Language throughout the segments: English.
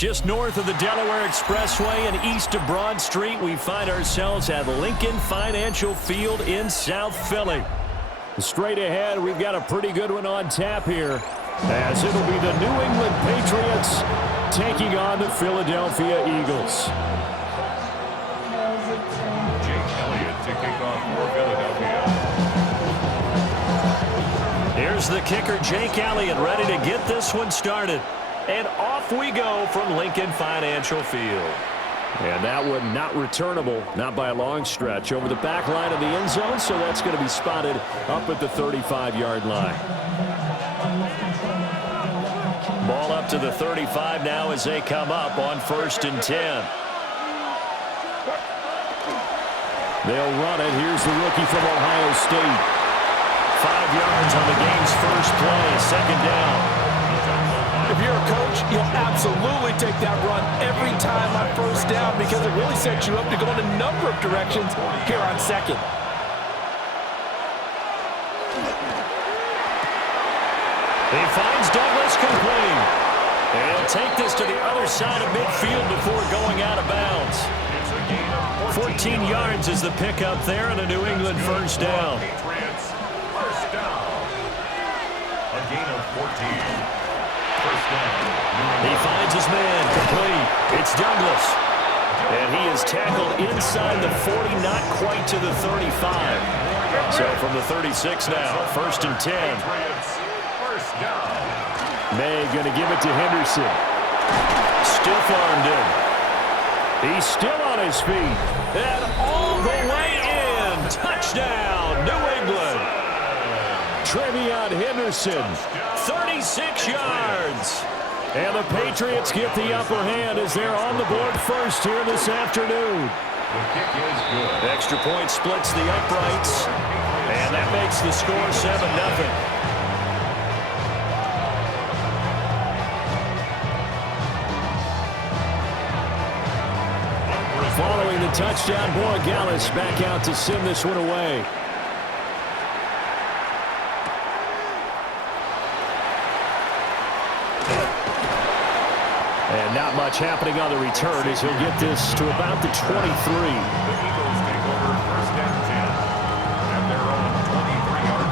Just north of the Delaware Expressway and east of Broad Street, we find ourselves at Lincoln Financial Field in South Philly. Straight ahead, we've got a pretty good one on tap here, as it'll be the New England Patriots taking on the Philadelphia Eagles. Jake Elliott to kick off for Philadelphia. Here's the kicker, Jake Elliott, ready to get this one started. And off we go from Lincoln Financial Field. And that one not returnable, not by a long stretch, over the back line of the end zone, so that's going to be spotted up at the 35-yard line. Ball up to the 35 now as they come up on 1st and 10. They'll run it. Here's the rookie from Ohio State. 5 yards on the game's first play, 2nd down. If you're a coach, you'll absolutely take that run every time on 1st down because it really sets you up to go in a number of directions here on 2nd. He finds Douglas complete. And he'll take this to the other side of midfield before going out of bounds. 14 yards is the pickup there and a New England 1st down. First down. A gain of 14. He finds his man complete. It's Douglas. And he is tackled inside the 40, not quite to the 35. So from the 36 now, 1st and 10. May going to give it to Henderson. Stiff-armed him. He's still on his feet. And all the way in. Touchdown, New England. Trevion Henderson, 36 yards. And the Patriots get the upper hand as they're on the board first here this afternoon. The kick is good. Extra point splits the uprights. And that makes the score 7-0. Following the touchdown, Borregales back out to send this one away. And not much happening on the return as he'll get this to about the 23. The Eagles take over 1st and 10 at their own 23-yard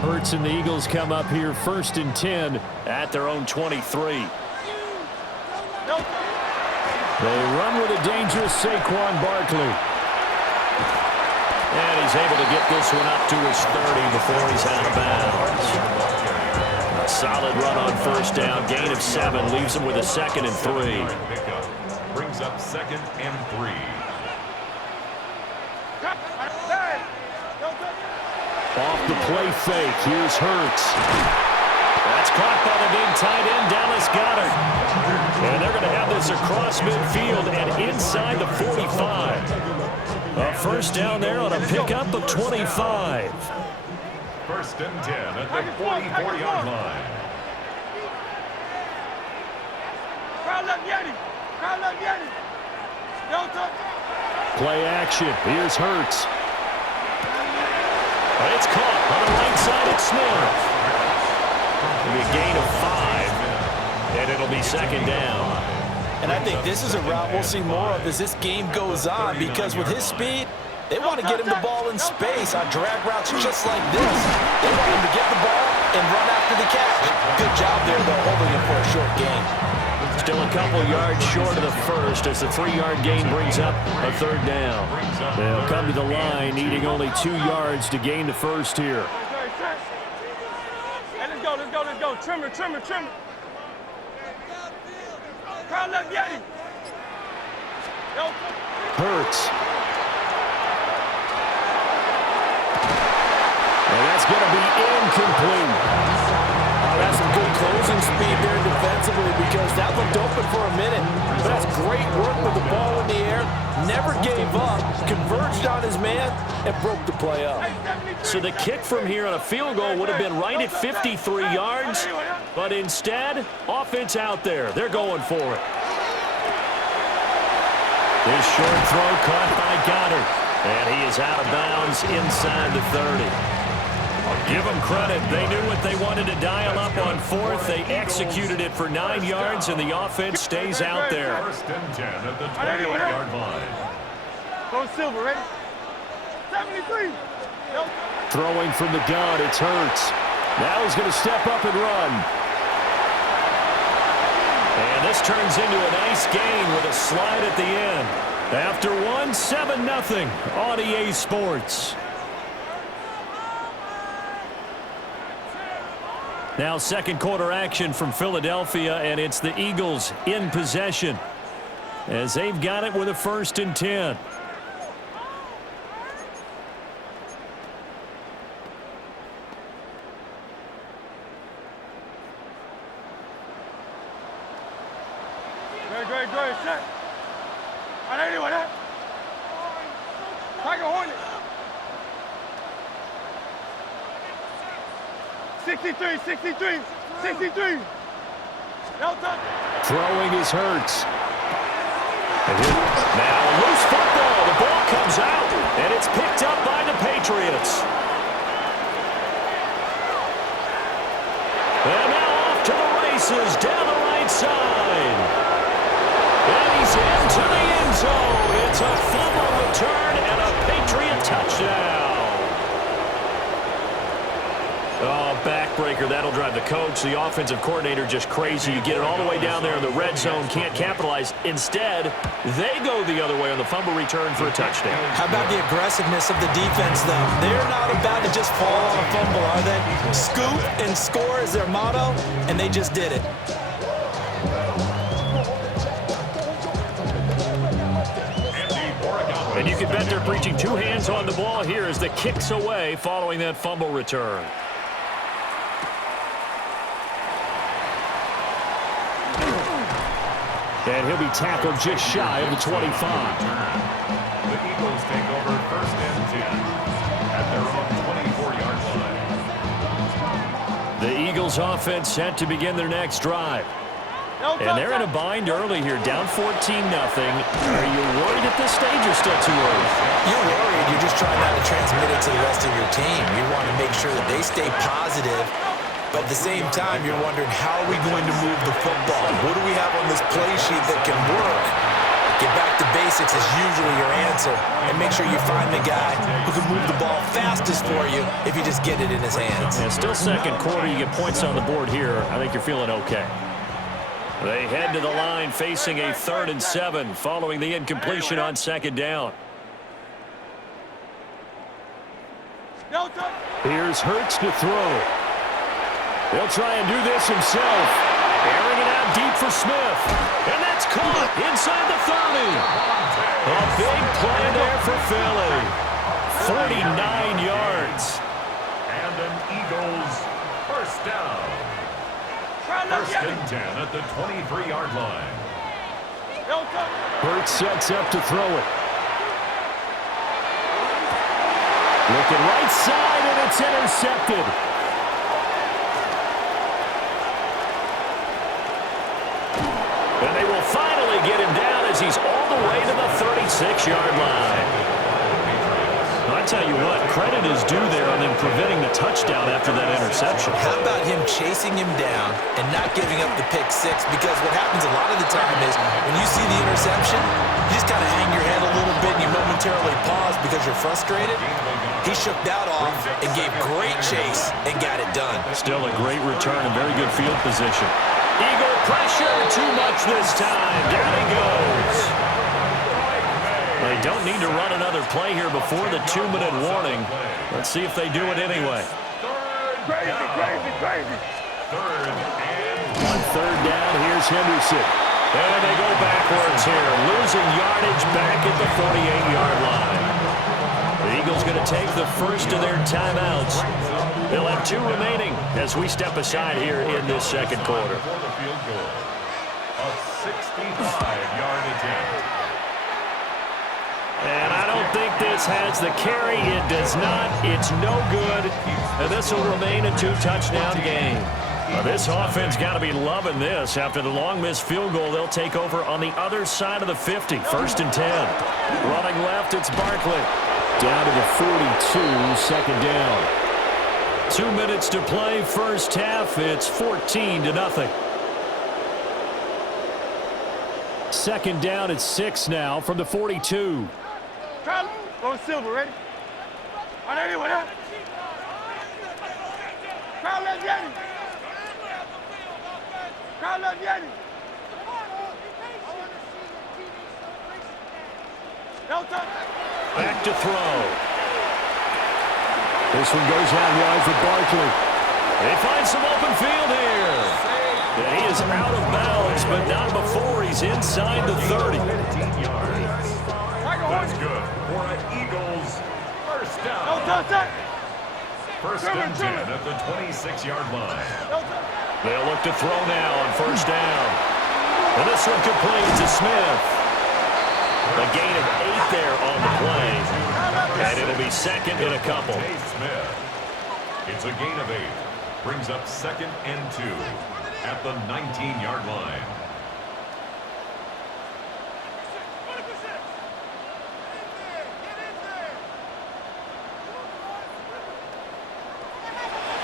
line. Hurts and the Eagles come up here 1st and 10 at their own 23. They run with a dangerous Saquon Barkley. And he's able to get this one up to his 30 before he's out of bounds. A solid run on 1st down. Gain of 7 leaves him with a 2nd and 3. Brings up 2nd and 3. Off the play fake. Here's Hurts. That's caught by the big tight end, Dallas Goedert. And they're going to have this across midfield and inside the 45. A 1st down there on a pickup of 25. 1st and 10 at the 44-yard line. Play action. Here's Hurts. It's caught on the right side at Smith. It'll be a gain of 5, and it'll be 2nd down. And I think this is a route we'll see more of as this game goes on because with his speed, they want to get him the ball in space on drag routes just like this. They want him to get the ball and run after the catch. Good job there, though, holding him for a short gain. Still a couple yards short of the 1st as the 3-yard gain brings up a 3rd down. They'll come to the line needing only 2 yards to gain the 1st here. Hey, let's go. Trimmer. Hurts. And that's going to be incomplete. That's some good closing speed there defensively because that looked open for a minute. But that's great work with the ball in the air. Never gave up, converged on his man, and broke the play up. So the kick from here on a field goal would have been right at 53 yards. But instead, offense out there. They're going for it. This short throw caught by Goddard. And he is out of bounds inside the 30. A Give them credit. They knew what they wanted to dial up on fourth. They executed it for 9 yards, and the offense stays out there. First and 10 at the 28-yard line. Go Silver, ready? 73. Nope. Throwing from the gun, it's Hurts. Now he's going to step up and run. And this turns into a nice gain with a slide at the end. After one, 7-0 on EA Sports. Now second quarter action from Philadelphia, and it's the Eagles in possession as they've got it with a 1st and 10. Great, set. I know anyone, huh? Tiger Hornet. 63. Delta. Throwing is Hurts. Now a loose football. The ball comes out, and it's picked up by the Patriots. And now off to the races down the right side. And he's into the end zone. It's a fumble return and a Patriot touchdown. Oh, backbreaker. That'll drive the coach, the offensive coordinator, just crazy. You get it all the way down there in the red zone, can't capitalize. Instead, they go the other way on the fumble return for a touchdown. How about the aggressiveness of the defense, though? They're not about to just fall on a fumble, are they? Scoop and score is their motto, and they just did it. And you can bet they're preaching 2 hands on the ball here as the kicks away following that fumble return. And he'll be tackled just shy of the 25. The Eagles take over 1st and 10 at their own 24-yard line. The Eagles offense set to begin their next drive. And they're in a bind early here, down 14-0. Are you worried at this stage or still too early? You're worried. You're just trying not to transmit it to the rest of your team. You want to make sure that they stay positive. But at the same time, you're wondering, how are we going to move the football? What do we have on this play sheet that can work? Get back to basics is usually your answer. And make sure you find the guy who can move the ball fastest for you if you just get it in his hands. And still second quarter, you get points on the board here. I think you're feeling okay. They head to the line facing a 3rd and 7 following the incompletion on 2nd down. Here's Hurts to throw. He'll try and do this himself. Airing it out deep for Smith. And that's caught inside the 30. A big play there for Philly. 49 yards. And an Eagles 1st down. 1st and 10 at the 23-yard line. Hurts sets up to throw it. Looking right side, and it's intercepted. And they will finally get him down as he's all the way to the 36-yard line. I tell you what, credit is due there on them preventing the touchdown after that interception. How about him chasing him down and not giving up the pick six? Because what happens a lot of the time is when you see the interception, you just kind of hang your head a little bit and you momentarily pause because you're frustrated. He shook that off and gave great chase and got it done. Still a great return and very good field position. Eagle pressure, too much this time. Down he goes. They don't need to run another play here before the 2-minute warning. Let's see if they do it anyway. Crazy. On 3rd down, here's Henderson. And they go backwards here, losing yardage back at the 48-yard line. The Eagles going to take the first of their timeouts. They'll have 2 remaining as we step aside here in this second quarter. A 65-yard attempt. And I don't think this has the carry. It does not. It's no good. And this will remain a 2-touchdown game. This offense got to be loving this. After the long missed field goal, they'll take over on the other side of the 50. 1st and 10. Running left, it's Barkley. Down to the 42, 2nd down. 2 minutes to play, first half. It's 14-0. Second down at 6 now from the 42. Go Silver, ready? On anyone, huh? Crowd left Yeti. Crowd left Yeti. No touch. Back to throw. This one goes out wide for Barkley. They find some open field here. And he is out of bounds, but not before he's inside the 30. 15 yards. That's good for an Eagles first down. No touch that. First and 10 at the 26-yard line. No touch. They'll look to throw now on first down. And this one complete to Smith. A gain of 8 there on the play. And it'll be second and a couple. Jay Smith. It's a gain of 8. Brings up second and 2 at the 19-yard line.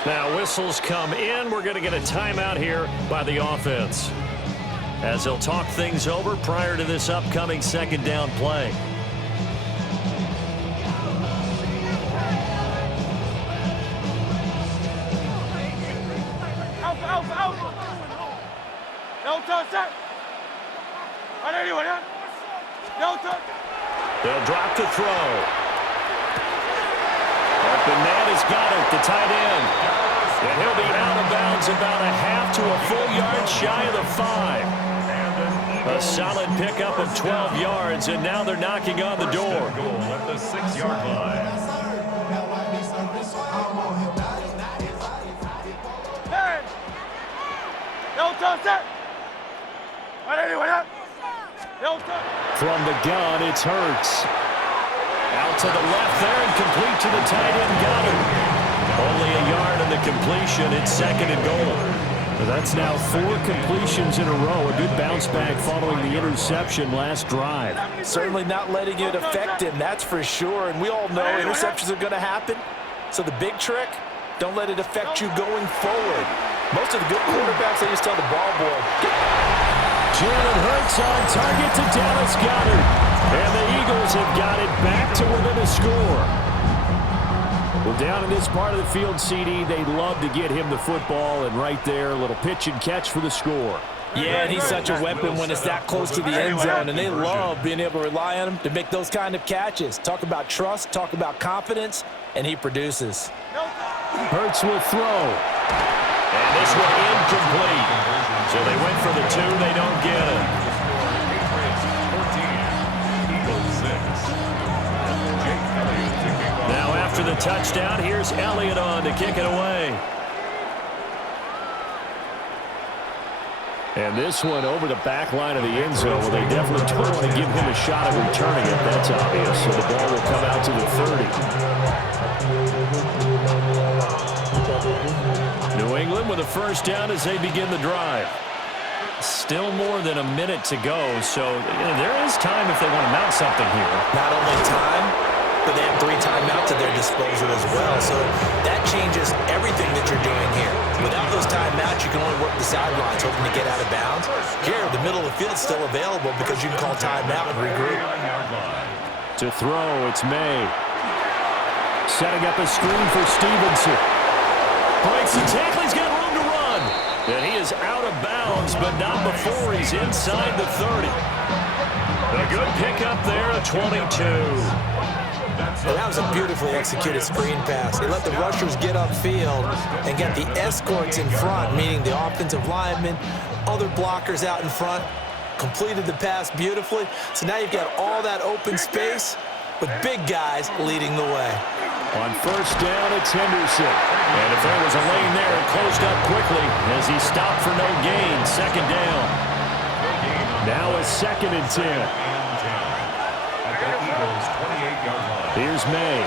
Now whistles come in. We're going to get a timeout here by the offense, as they'll talk things over prior to this upcoming second down play. Out. No touch that. On anyone, huh? No touch. They'll drop to throw. But the man has got it, the tight end. And he'll be out of bounds about a half to a full yard shy of the 5. A solid pickup of 12 yards, and now they're knocking on the door. Goal at the 6-yard line. Hey. No touch that. On anyone, huh? No touch. From the gun, it's Hurts. Out to the left there and complete to the tight end. Got him. Only a yard in the completion. It's second and goal. That's now 4 completions in a row. A good bounce back following the interception last drive. Certainly not letting it affect him, that's for sure. And we all know interceptions are going to happen. So the big trick, don't let it affect you going forward. Most of the good quarterbacks, they just tell the ball boy. Jalen Hurts on target to Dallas Goedert. And the Eagles have got it back to within a score. Well, down in this part of the field, CD, they love to get him the football. And right there, a little pitch and catch for the score. Yeah, and he's such a weapon when it's that close to the end zone. And they love being able to rely on him to make those kind of catches. Talk about trust, talk about confidence, and he produces. Hurts will throw. And this one incomplete. So they went for the 2. They don't get it. Patriots 14, Eagles 6. Jake Elliott to kick off. Now after the touchdown, here's Elliott on to kick it away. And this one over the back line of the end zone. Well, they definitely don't want to give him a shot at returning it. That's obvious. So the ball will come out to the 30. New England with a first down as they begin the drive. Still more than a minute to go, so there is time if they want to mount something here. Not only time, but they have 3 timeouts at their disposal as well. So that changes everything that you're doing here. Without those timeouts, you can only work the sidelines, hoping to get out of bounds. Here, the middle of the field is still available because you can call timeout and regroup. To throw, it's May. Setting up a screen for Stevenson. Breaks the tackle, he's got room to run. And he is out of bounds, but not before he's inside the 30. A good pickup there at 22. Well, that was a beautifully executed screen pass. They let the rushers get upfield and get the escorts in front, meaning the offensive linemen, other blockers out in front, completed the pass beautifully. So now you've got all that open space with big guys leading the way. On first down, it's Henderson. And if there was a lane there, it closed up quickly as he stopped for no gain. Second down. Now a second and 10. Here's May.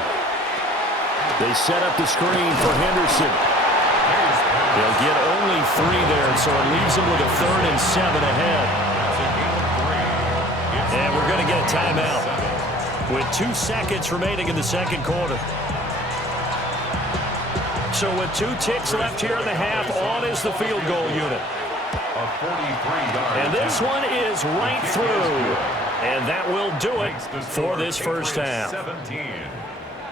They set up the screen for Henderson. They'll get only 3 there, so it leaves them with a 3rd and 7 ahead. And we're going to get a timeout with 2 seconds remaining in the second quarter. So with 2 ticks left here in the half, on is the field goal unit. And this one is right through. And that will do it for this first half. 17,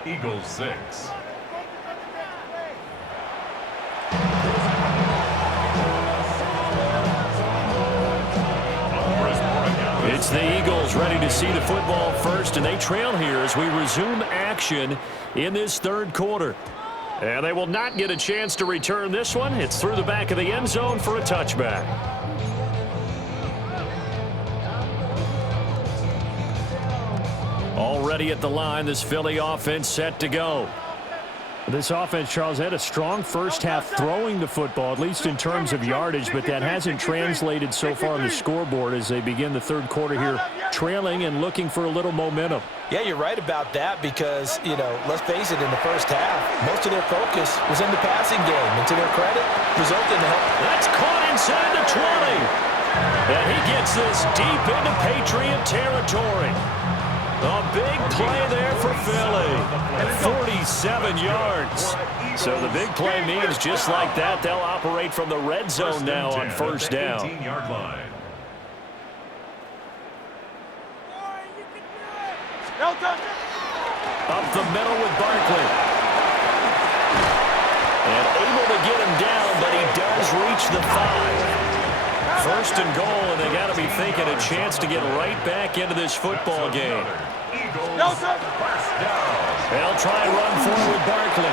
Eagles 6. It's the Eagles ready to see the football first, and they trail here as we resume action in this third quarter. And they will not get a chance to return this one. It's through the back of the end zone for a touchback. Already at the line, this Philly offense set to go. This offense, Charles, had a strong first half throwing the football, at least in terms of yardage, but that hasn't translated so far on the scoreboard as they begin the third quarter here, trailing and looking for a little momentum. Yeah, you're right about that because, let's face it, in the first half, most of their focus was in the passing game. And to their credit, resulted in the help. That's caught inside the 20. And he gets this deep into Patriot territory. A big play there for Philly. 47 yards. So the big play means just like that, they'll operate from the red zone now on first down. 18-yard line. Up the middle with Barkley. And able to get him down, but he does reach the 5. First and goal, and they got to be thinking a chance to get right back into this football game. They'll try and run forward with Barkley.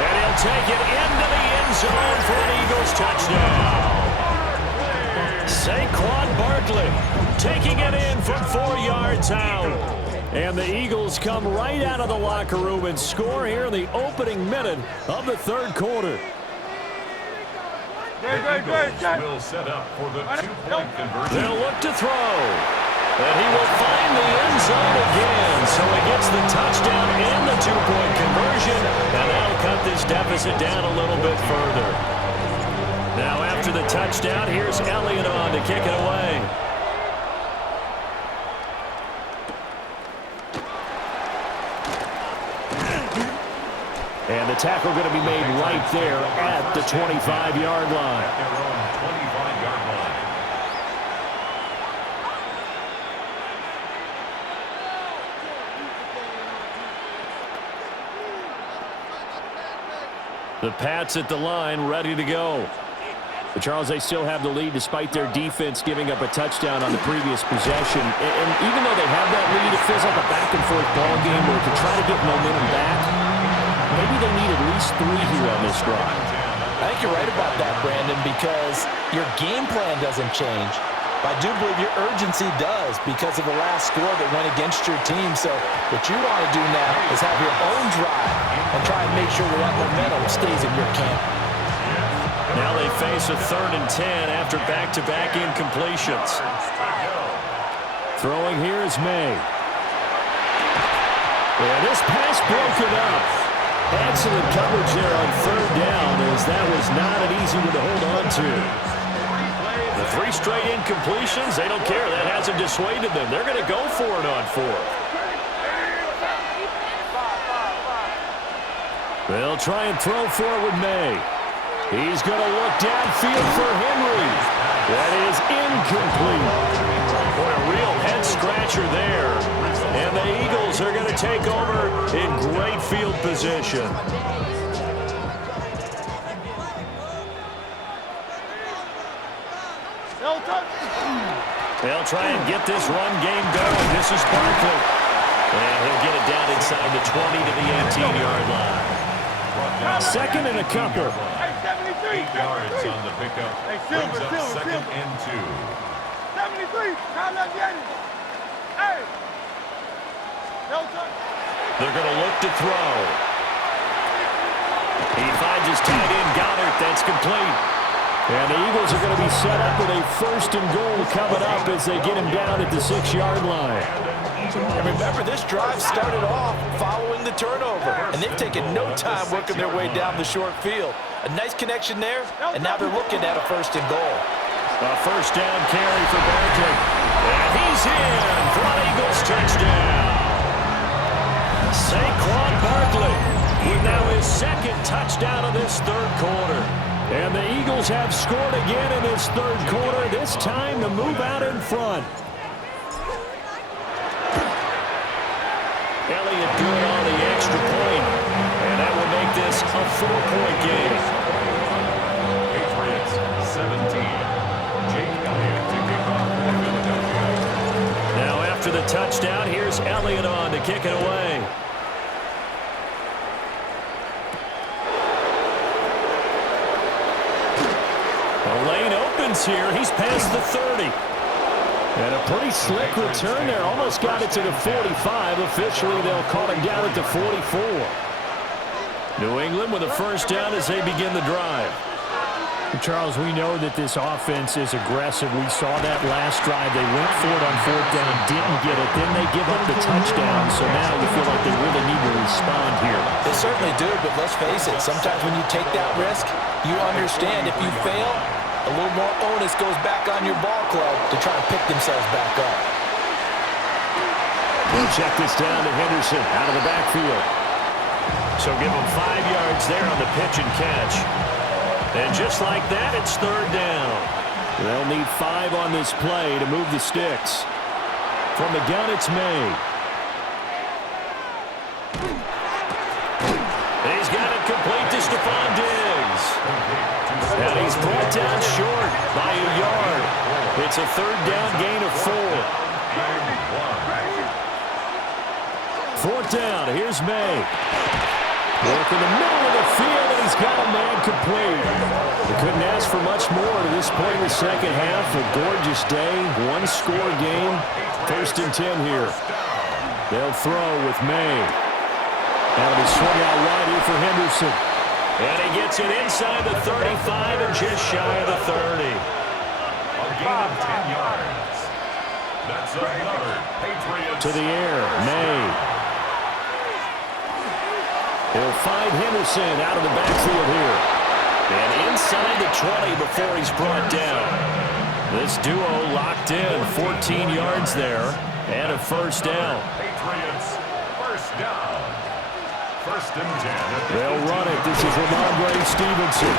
And he'll take it into the end zone for an Eagles touchdown. Saquon Barkley taking it in from 4 yards out. And the Eagles come right out of the locker room and score here in the opening minute of the third quarter. The Eagles will set up for the 2-point conversion. They'll look to throw. And he will find the end zone again. So he gets the touchdown and the 2-point conversion. And that'll cut this deficit down a little bit further. Now after the touchdown, here's Elliott on to kick it away. And the tackle going to be made right there at the 25-yard line. Their own 25-yard line. The Pats at the line, ready to go. But Charles, they still have the lead despite their defense giving up a touchdown on the previous possession. And even though they have that lead, it feels like a back-and-forth ball game where to try to get momentum back, maybe they need at least 3 here on this drive. I think you're right about that, Brandon, because your game plan doesn't change. But I do believe your urgency does because of the last score that went against your team. So what you want to do now is have your own drive and try and make sure that momentum stays in your camp. Now they face a 3rd and 10 after back-to-back incompletions. Throwing here is May. And this pass broken up. Excellent coverage there on 3rd down, as that was not an easy one to hold on to. The 3 straight incompletions, they don't care. That hasn't dissuaded them. They're going to go for it on 4th. They'll try and throw forward May. He's going to look downfield for Henry. That is incomplete. Boy, a real head-scratcher there. And the Eagles are going to take over in great field position. They'll try and get this run game going. This is Barkley. And he'll get it down inside the 20 to the 18-yard line. 2nd and a couple. 8 yards on the pickup. Brings up 2nd and 2. 73. Hey. They're going to look to throw. He finds his tight end, Goddard. That's complete. And the Eagles are going to be set up with a 1st and goal coming up as they get him down at the 6-yard line. And remember, this drive started off following the turnover, and they've taken no time working their way down the short field. A nice connection there, and now they're looking at a 1st and goal. A 1st down carry for Barkley. And he's in for an Eagles touchdown. Saquon Barkley with now his second touchdown of this third quarter. And the Eagles have scored again in this third quarter, this time to move out in front. Elliott good on the extra point, and that will make this a 4-point game. Patriots 17. Jake Elliott to kick off for Philadelphia. Now after the touchdown, here's Elliott on to kick it away. The lane opens here. He's past the 30. And a pretty slick return there. Almost got it to the 45. Officially, they'll call him down at the 44. New England with a first down as they begin the drive. Charles, we know that this offense is aggressive. We saw that last drive. They went for it on fourth down, didn't get it. Then they give up the touchdown. So now you feel like they really need to respond here. They certainly do, but let's face it. Sometimes when you take that risk, you understand if you fail, a little more onus goes back on your ball club to try to pick themselves back up. We'll check this down to Henderson out of the backfield. So give him 5 yards there on the pitch and catch. And just like that, it's third down. They'll need 5 on this play to move the sticks. From the gun, it's May. He's got it complete to Stephon Diggs. And he's brought down short by a yard. It's a third down gain of 4. Fourth down, here's May. Work in the middle of the field, and he's got a man complete. They couldn't ask for much more to this point in the second half. A gorgeous day, one-score game. First and 10 here. They'll throw with May. Now to swing out wide here for Henderson. And he gets it inside the 35 and just shy of the 30. A gain of 10 yards. That's another Patriots. To the air, May. He'll find Henderson out of the backfield here. And inside the 20 before he's brought down. This duo locked in, 14 yards there, and a first down. Patriots, first down. First and 10. They'll run it. This is Ramondre Stevenson.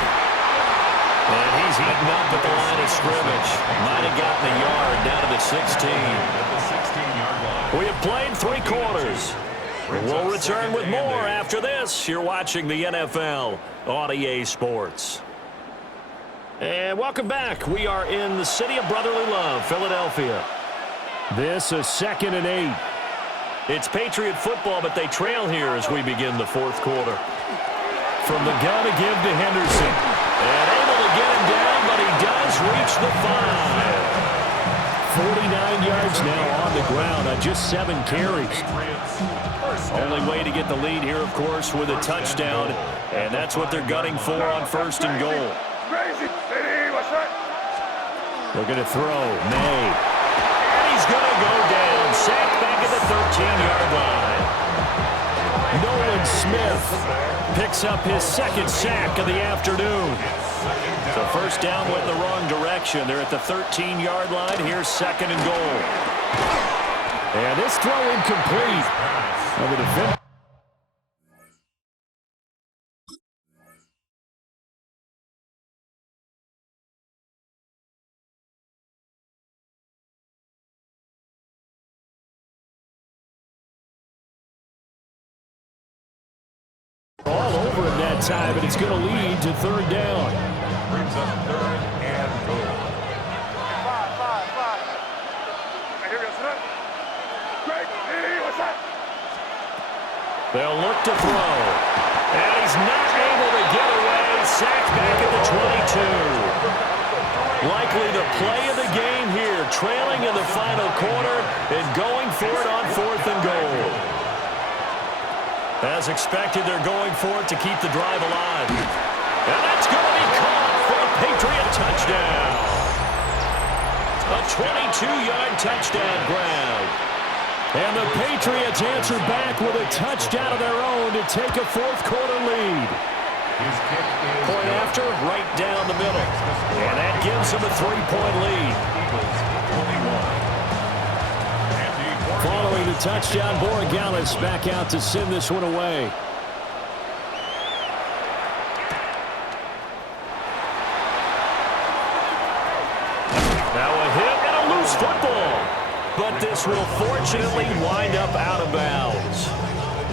And he's eaten up at the line of scrimmage. Might have gotten a yard down to the 16. At the 16-yard line. We have played 3 quarters. We'll return with more after this. You're watching the NFL on EA Sports. And welcome back. We are in the city of brotherly love, Philadelphia. This is 2nd and 8. It's Patriot football, but they trail here as we begin the fourth quarter. From the gun to give to Henderson. And able to get him down, but he does reach the 5. 49 yards now on the ground on just 7 carries. Only way to get the lead here, of course, with a touchdown. And that's what they're gunning for on first and goal. Looking to throw. May. And he's going to go down. Sacked back at the 13-yard line. Nolan Smith picks up his second sack of the afternoon. So first down went in the wrong direction. They're at the 13-yard line. Here's 2nd and goal. And this throw incomplete. And the defender. All over him that time, and it's going to lead to third down. Brings up 3rd and goal. 5. Right here we go, son. Greg, hey, what's up? They'll look to throw. And he's not able to get away. Sacked back at the 22. Likely the play of the game here. Trailing in the final quarter and going for it on 4th and goal. As expected, they're going for it to keep the drive alive. And that's going to be caught for a Patriot touchdown. A 22-yard touchdown grab. And the Patriots answer back with a touchdown of their own to take a fourth quarter lead. His kick is Point good. after, right down the middle. And that gives them a 3-point lead. Eagles 21. Following the touchdown, Borregales back out to send this one away. Now a hit and a loose football. But this will fortunately wind up out of bounds.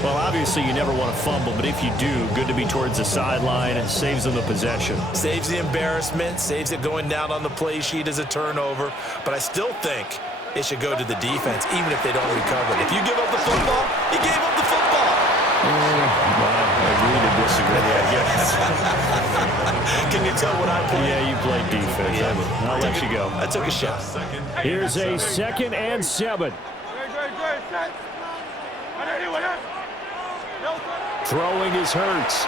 Well, obviously you never want to fumble, but if you do, good to be towards the sideline and saves them the possession. Saves the embarrassment, saves it going down on the play sheet as a turnover. But I still think it should go to the defense, even if they don't recover it. If you give up the football, you gave up the football. Well, I agree to disagree, I guess. Can you tell what I played? Yeah, you played defense. Yeah. I'll let you go. I took a shot. Here's a 2nd and 7. Throwing is Hurts.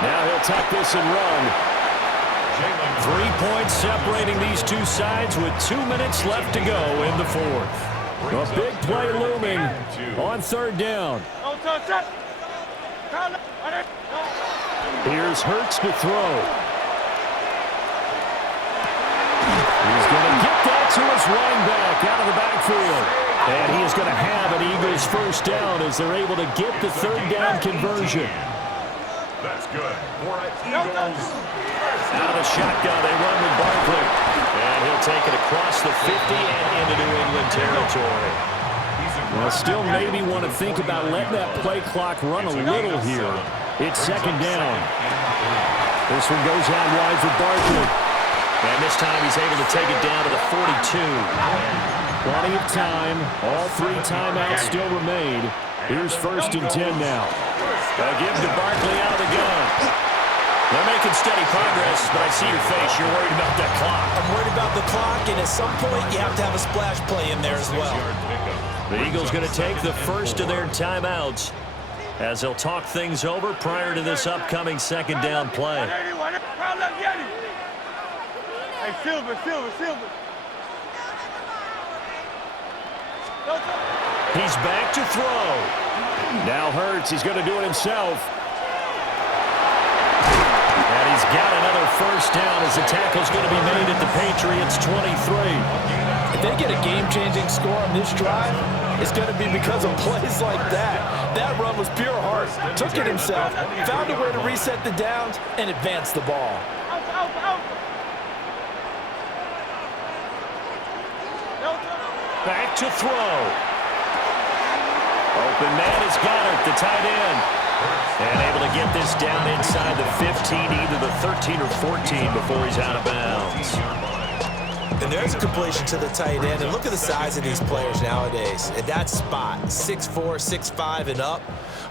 Now he'll tuck this and run. 3 points separating these two sides with 2 minutes left to go in the 4th. A big play looming on 3rd down. Here's Hurts to throw. He's going to get that to his running back out of the backfield. And he is going to have an Eagles first down as they're able to get the 3rd down conversion. That's good for an Eagles. Out of the shotgun, they run with Barkley. And he'll take it across the 50 and into New England territory. Well, still maybe want to think about letting that play clock run a little here. It's 2nd down. This one goes out wide for Barkley. And this time he's able to take it down to the 42. Plenty of time. All 3 timeouts still remain. Here's 1st and 10 now. They'll give to Barkley out of the gun. They're making steady progress, but I see your face. You're worried about that clock. I'm worried about the clock, and at some point you have to have a splash play in there as well. The Eagles going to take the first of their timeouts as they'll talk things over prior to this upcoming 2nd down play. Hey, Silver. He's back to throw. Now Hurts, he's going to do it himself. And he's got another first down as the tackle's going to be made at the Patriots 23. If they get a game-changing score on this drive, it's going to be because of plays like that. That run was pure heart. Took it himself, found a way to reset the downs, and advance the ball. Back to throw. Open man is Goddard, the tight end. And able to get this down inside the 15, either the 13 or 14 before he's out of bounds. And there's a completion to the tight end. And look at the size of these players nowadays. At that spot, 6'4", 6'5", and up.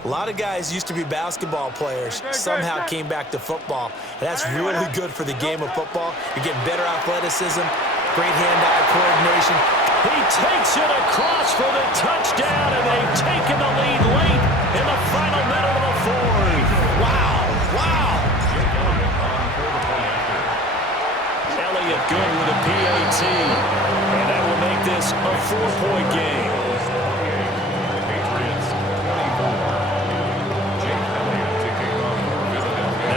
A lot of guys used to be basketball players, somehow came back to football. And that's really good for the game of football. You're getting better athleticism, great hand-eye coordination. He takes it across for the touchdown, and they've taken the lead late in the final minute of the 4th. Wow. Elliott good with a PAT, and that will make this a 4-point game.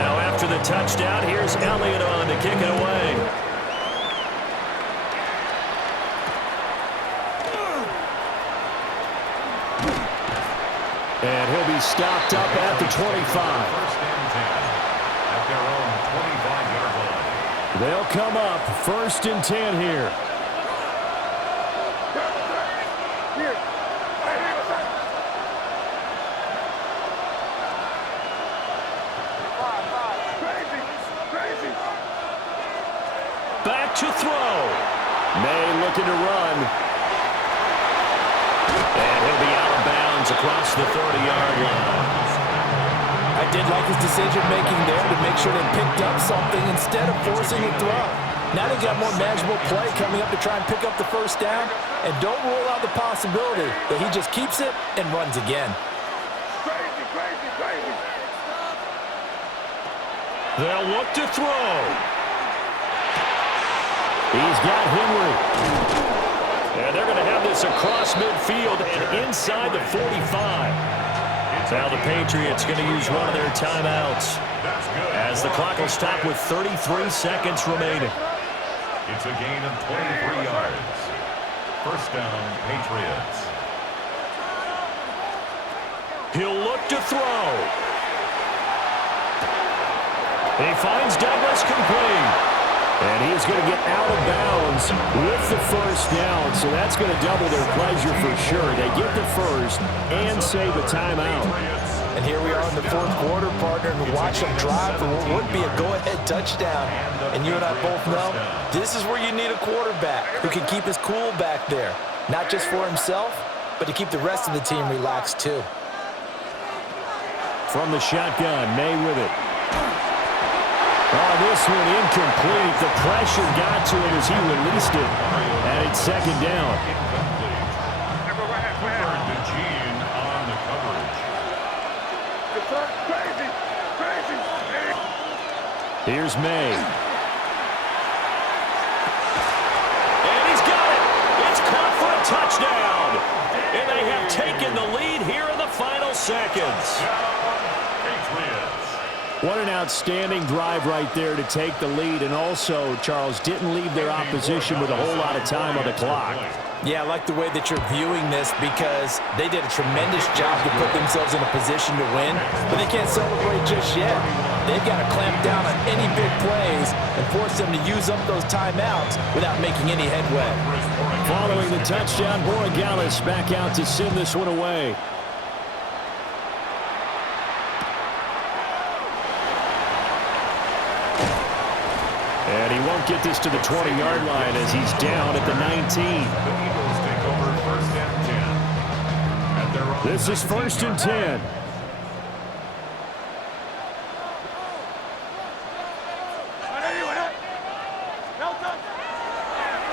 Now after the touchdown, here's Elliott on to kick it away. And he'll be stopped up at the 25. 1st and 10 at their own 25-yard line. They'll come up 1st and 10 here. Back to throw. May looking to run. And he'll be out of bounds across the 30-yard line. I did like his decision-making there to make sure they picked up something instead of forcing a throw. Now they got more manageable play coming up to try and pick up the first down. And don't rule out the possibility that he just keeps it and runs again. They'll look to throw. He's got Henry. And they're going to have this across midfield and inside the 45. Now the Patriots going to use one of their timeouts as the clock will stop with 33 seconds remaining. It's a gain of 23 yards. First down, Patriots. He'll look to throw. He finds Douglas complete. And he's going to get out of bounds with the first down, so that's going to double their pleasure for sure. They get the first and save a timeout. And here we are in the fourth quarter, partner, and watch them drive for what would be a go-ahead touchdown. And you and I both know this is where you need a quarterback who can keep his cool back there, not just for himself, but to keep the rest of the team relaxed too. From the shotgun, May with it. Oh, this one incomplete. The pressure got to him as he released it. And it's second down. Here's May. And he's got it. It's caught for a touchdown. And they have taken the lead here in the final seconds. What an outstanding drive right there to take the lead. And also, Charles, didn't leave their opposition with a whole lot of time on the clock. Yeah, I like the way that you're viewing this because they did a tremendous job to put themselves in a position to win, but they can't celebrate just yet. They've got to clamp down on any big plays and force them to use up those timeouts without making any headway. Following the touchdown, Borregales back out to send this one away. And he won't get this to the 20-yard line as he's down at the 19. This is first and 10.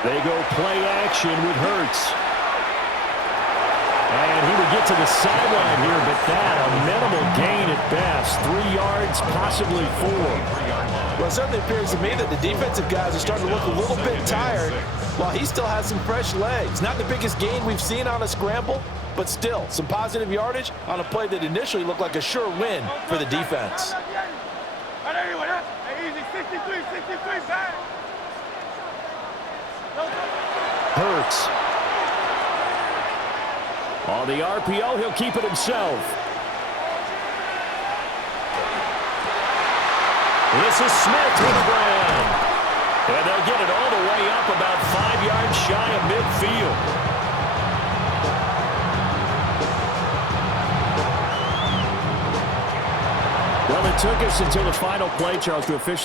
They go play action with Hurts. And he would get to the sideline here, but that a minimal gain at best. 3 yards, possibly 4. Well, it certainly appears to me that the defensive guys are starting to look a little bit tired while he still has some fresh legs. Not the biggest gain we've seen on a scramble, but still some positive yardage on a play that initially looked like a sure win for the defense. Hurts. On the RPO, he'll keep it himself. This is Smith to the ground. And they'll get it all the way up about 5 yards shy of midfield. Well, it took us until the final play, Charles, to officially